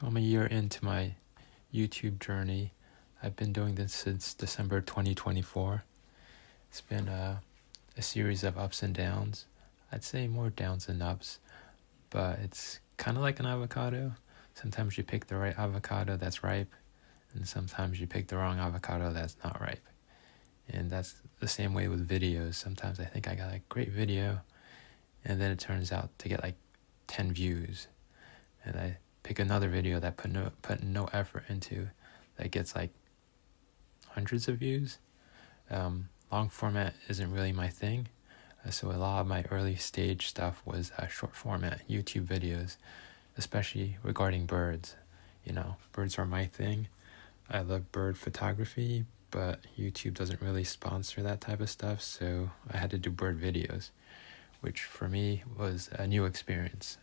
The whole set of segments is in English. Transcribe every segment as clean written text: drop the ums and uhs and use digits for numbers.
So I'm a year into my YouTube journey. I've been doing this since December 2024. It's been a series of ups and downs. I'd say more downs than ups, but it's kind of like an avocado. Sometimes you pick the right avocado that's ripe, and sometimes you pick the wrong avocado that's not ripe. And that's the same way with videos. Sometimes I think I got a great video, and then it turns out to get like 10 views. And I pick another video that put no effort into that gets like hundreds of views. Long format isn't really my thing. So a lot of my early stage stuff was short format YouTube videos, especially regarding birds. Birds are my thing. I love bird photography, but YouTube doesn't really sponsor that type of stuff, so I had to do bird videos, which for me was a new experience.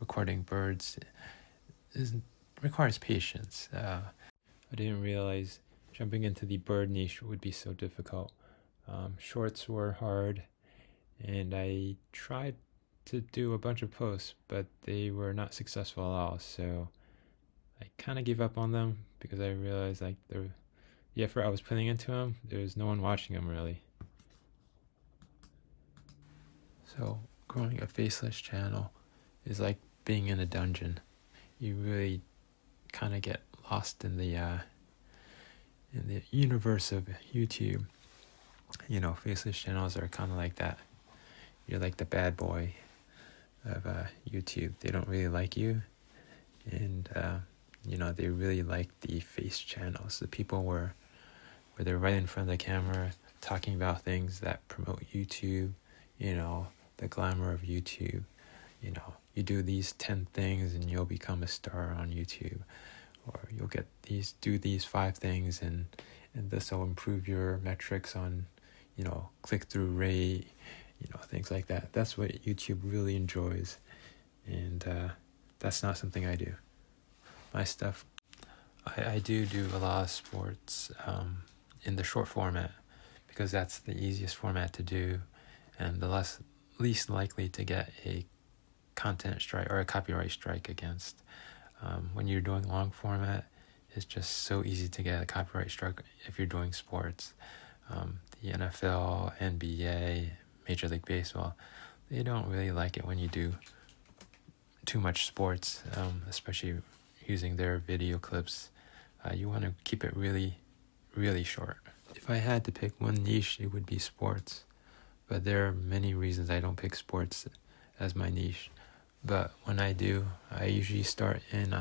Recording birds requires patience. I didn't realize jumping into the bird niche would be so difficult. Shorts were hard, and I tried to do a bunch of posts, but they were not successful at all, so I kind of gave up on them because I realized like the effort I was putting into them, there was no one watching them really. So growing a faceless channel is like being in a dungeon. You really kind of get lost in the universe of YouTube. Faceless channels are kind of like that. You're like the bad boy of YouTube. They don't really like you, and they really like the face channels, the people where they're right in front of the camera talking about things that promote YouTube, the glamour of YouTube. You do these 10 things and you'll become a star on YouTube, or you'll do these 5 things and this will improve your metrics on, click-through rate, things like that. That's what YouTube really enjoys, and that's not something I do. My stuff, I do a lot of sports in the short format because that's the easiest format to do and the least likely to get a content strike or a copyright strike against. When you're doing long format, it's just so easy to get a copyright strike if you're doing sports. The NFL, NBA, Major League Baseball, they don't really like it when you do too much sports, especially using their video clips. You want to keep it really, really short. If I had to pick one niche, it would be sports. But there are many reasons I don't pick sports as my niche. But when I do, I usually start in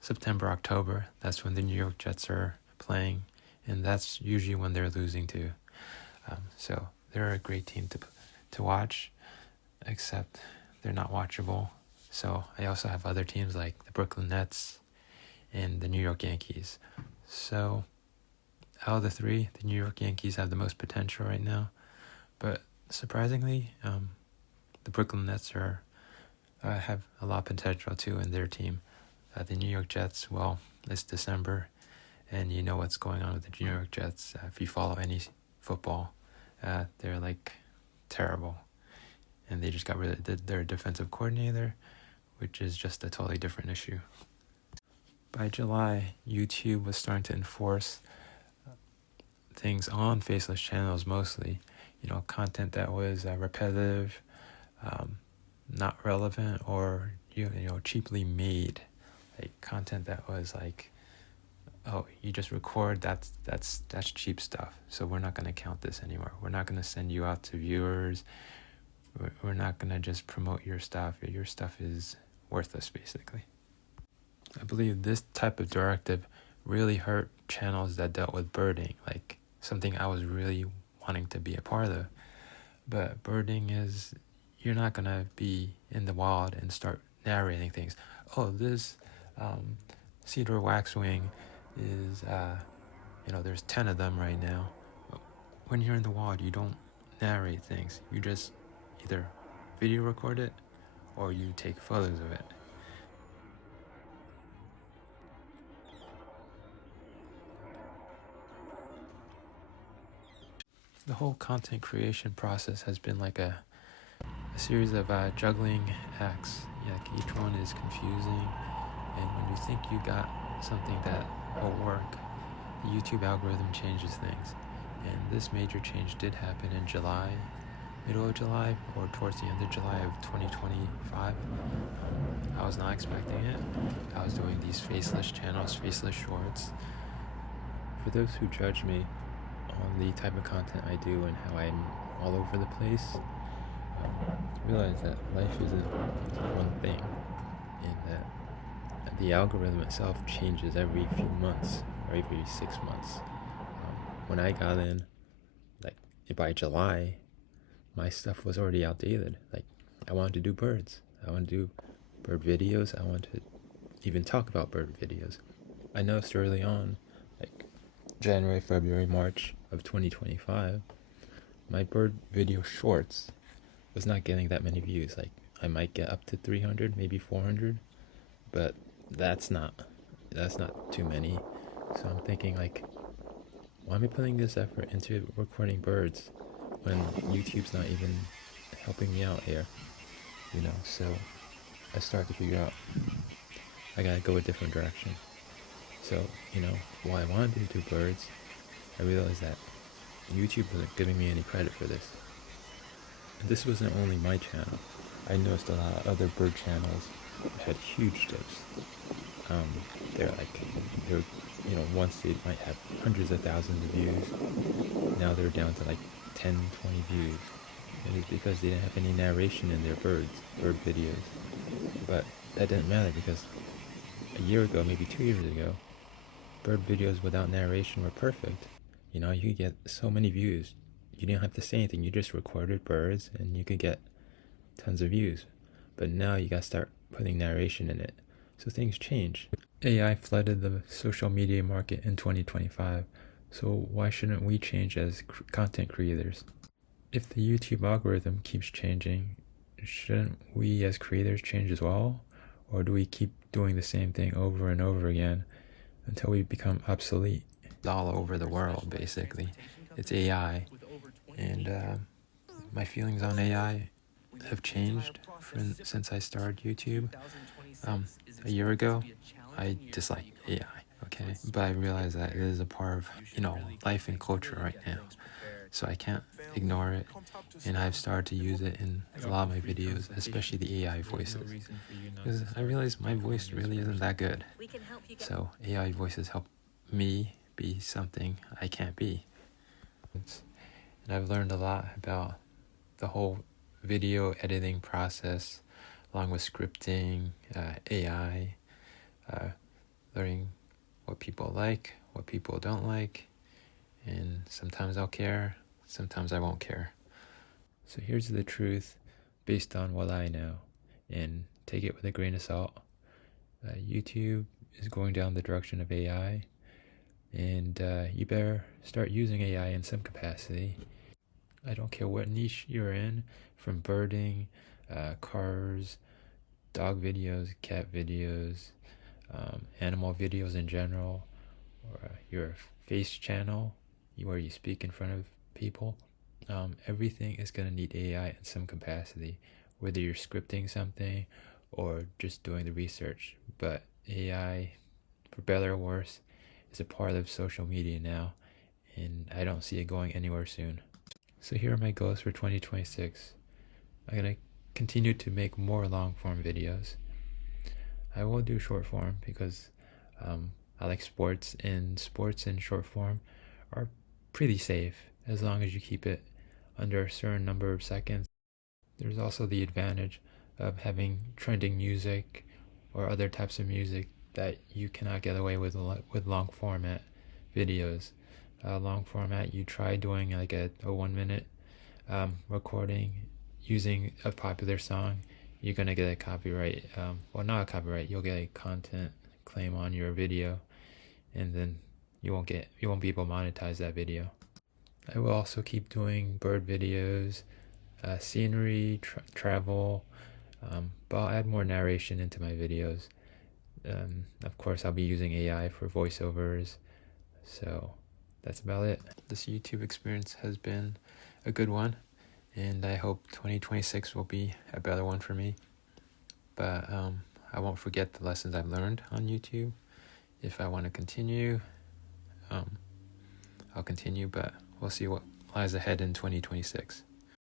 September, October. That's when the New York Jets are playing, and that's usually when they're losing too. So they're a great team to watch, except they're not watchable. So I also have other teams like the Brooklyn Nets and the New York Yankees. So out of the 3, the New York Yankees have the most potential right now. But surprisingly, the Brooklyn Nets have a lot of potential too in their team. The New York Jets, well, it's December, and you know what's going on with the New York Jets. If you follow any football, they're like terrible. And they just got rid of their defensive coordinator, which is just a totally different issue. By July, YouTube was starting to enforce things on faceless channels mostly. Content that was repetitive, not relevant, or cheaply made. Like content that was like, oh, you just record, that's cheap stuff, so we're not going to count this anymore. We're not going to send you out to viewers. We're not going to just promote your stuff. Your stuff is worthless, basically. I believe this type of directive really hurt channels that dealt with birding, like something I was really wanting to be a part of. But birding is, you're not going to be in the wild and start narrating things. Oh, this cedar waxwing is, there's 10 of them right now. When you're in the wild, you don't narrate things. You just either video record it or you take photos of it. The whole content creation process has been like a series of juggling acts. Like each one is confusing, and you think you got something that will work, the YouTube algorithm changes things. And this major change did happen in July, middle of July, or towards the end of July of 2025. I was not expecting it. I was doing these faceless channels, faceless shorts. For those who judge me on the type of content I do and how I'm all over the place, realize that life isn't one thing, and that the algorithm itself changes every few months or every 6 months. When I got in, like by July, my stuff was already outdated. Like, I wanted to do birds. I wanted to do bird videos. I wanted to even talk about bird videos. I noticed early on, like January, February, March of 2025, my bird video shorts was not getting that many views. Like, I might get up to 300, maybe 400, but that's not too many. So I'm thinking, like, why am I putting this effort into recording birds when YouTube's not even helping me out here? So I started to figure out I gotta go a different direction. So, while I wanted to do birds, I realized that YouTube wasn't giving me any credit for this. And this wasn't only my channel. I noticed a lot of other bird channels had huge dips. Once they might have hundreds of thousands of views, now they're down to like 10, 20 views. And it's because they didn't have any narration in their bird videos. But that didn't matter, because a year ago, maybe 2 years ago, bird videos without narration were perfect. You could get so many views. You didn't have to say anything. You just recorded birds and you could get tons of views. But now you gotta start putting narration in it. So things change. AI flooded the social media market in 2025. So why shouldn't we change as content creators? If the YouTube algorithm keeps changing, shouldn't we as creators change as well? Or do we keep doing the same thing over and over again until we become obsolete? It's all over the world, basically. It's AI. And my feelings on AI have changed since I started YouTube. A year ago, I disliked AI, okay? But I realized that it is a part of, life and culture right now. So I can't ignore it. And I've started to use it in a lot of my videos, especially the AI voices. Because I realized my voice really isn't that good. So AI voices help me be something I can't be. And I've learned a lot about the whole video editing process, along with scripting, AI, learning what people like, what people don't like, and sometimes I'll care, sometimes I won't care. So here's the truth based on what I know, and take it with a grain of salt. YouTube is going down the direction of AI, and you better start using AI in some capacity. I don't care what niche you're in, from birding, cars, dog videos, cat videos, animal videos in general, or your face channel where you speak in front of people. Everything is going to need AI in some capacity, whether you're scripting something or just doing the research. But AI, for better or worse, is a part of social media now, and I don't see it going anywhere soon. So here are my goals for 2026. I'm going to continue to make more long form videos. I will do short form because I like sports, and sports in short form are pretty safe as long as you keep it under a certain number of seconds. There's also the advantage of having trending music or other types of music that you cannot get away with long format videos. Long format, you try doing like a 1 minute recording using a popular song, you're gonna get a copyright, well, not a copyright, you'll get a content claim on your video, and then you won't be able to monetize that video. I will also keep doing bird videos, scenery, travel, but I'll add more narration into my videos. Of course, I'll be using AI for voiceovers, so that's about it. This YouTube experience has been a good one, and I hope 2026 will be a better one for me. But I won't forget the lessons I've learned on YouTube. If I want to continue, I'll continue, but we'll see what lies ahead in 2026.